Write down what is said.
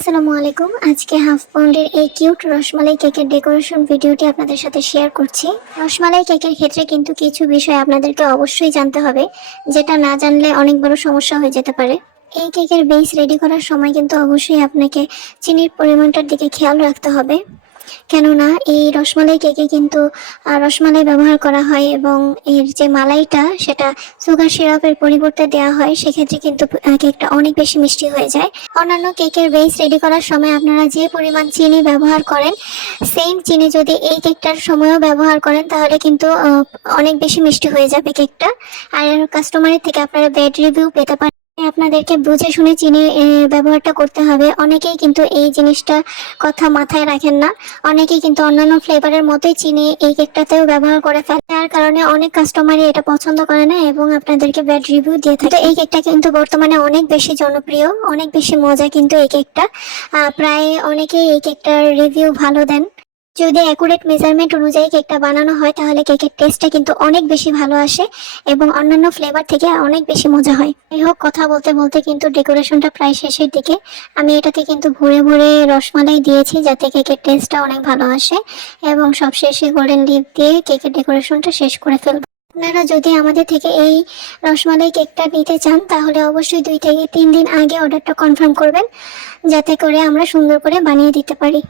আসসালামু আলাইকুম। আজকে হাফ পাউন্ডের এই কিউট রসমালাই কেকের ডেকোরেশন ভিডিওটি আপনাদের সাথে শেয়ার করছি। রসমালাই কেকের ক্ষেত্রে কিন্তু কিছু বিষয় আপনাদেরকে অবশ্যই জানতে হবে, যেটা না জানলে অনেক বড় সমস্যা হয়ে যেতে পারে। এই কেকের বেস রেডি করার সময় কিন্তু অবশ্যই আপনাকে চিনির পরিমাণটার দিকে খেয়াল রাখতে হবে। কেননা এই রসমালাই কেকে কিন্তু রসমালাই ব্যবহার করা হয় এবং এর যে মালাইটা সেটা সুগার সিরাপের পরিবর্তে দেওয়া হয়, সেক্ষেত্রে কিন্তু কেকটা অনেক বেশি মিষ্টি হয়ে যায়। অন্যান্য কেকের বেস রেডি করার সময় আপনারা যে পরিমাণ চিনি ব্যবহার করেন সেম চিনি যদি এই কেকটার সময়ও ব্যবহার করেন, তাহলে কিন্তু অনেক বেশি মিষ্টি হয়ে যাবে কেকটা। আর কাস্টমারের থেকে আপনারা ব্যাড রিভিউ পেতে পারেন। আপনাদেরকে বুঝে শুনে চিনি ব্যবহারটা করতে হবে। অনেকেই কিন্তু এই জিনিসটা কথা মাথায় রাখেন না। অনেকেই কিন্তু অন্যান্য ফ্লেভারের মতোই চিনি এই কেকটাতেও ব্যবহার করে ফেলে। তার কারণে অনেক কাস্টমারই এটা পছন্দ করে না এবং আপনাদেরকে ব্যাড রিভিউ দিয়ে থাকে। এই কেকটা কিন্তু বর্তমানে অনেক বেশি জনপ্রিয়, অনেক বেশি মজা কিন্তু এই কেকটা। প্রায় অনেকেই এই কেকটার রিভিউ ভালো দেন। যদি অ্যাকুরেট মেজারমেন্ট অনুযায়ী কেকটা বানানো হয়, তাহলে কেকের টেস্টটা কিন্তু অনেক বেশি ভালো আসে এবং অন্যান্য ফ্লেভার থেকে অনেক বেশি মজা হয়। যাই হোক, কথা বলতে বলতে কিন্তু ডেকোরেশনটা প্রায় শেষের দিকে। আমি এটাতে কিন্তু ভরে ভরে রসমালাই দিয়েছি যাতে কেকের টেস্টটা অনেক ভালো আসে এবং সবশেষে গোল্ডেন লিপ দিয়ে কেকের ডেকোরেশনটা শেষ করে ফেলব। আপনারা যদি আমাদের থেকে এই রসমালাই কেকটা নিতে চান, তাহলে অবশ্যই দুই থেকে তিন দিন আগে অর্ডারটা কনফার্ম করবেন, যাতে করে আমরা সুন্দর করে বানিয়ে দিতে পারি।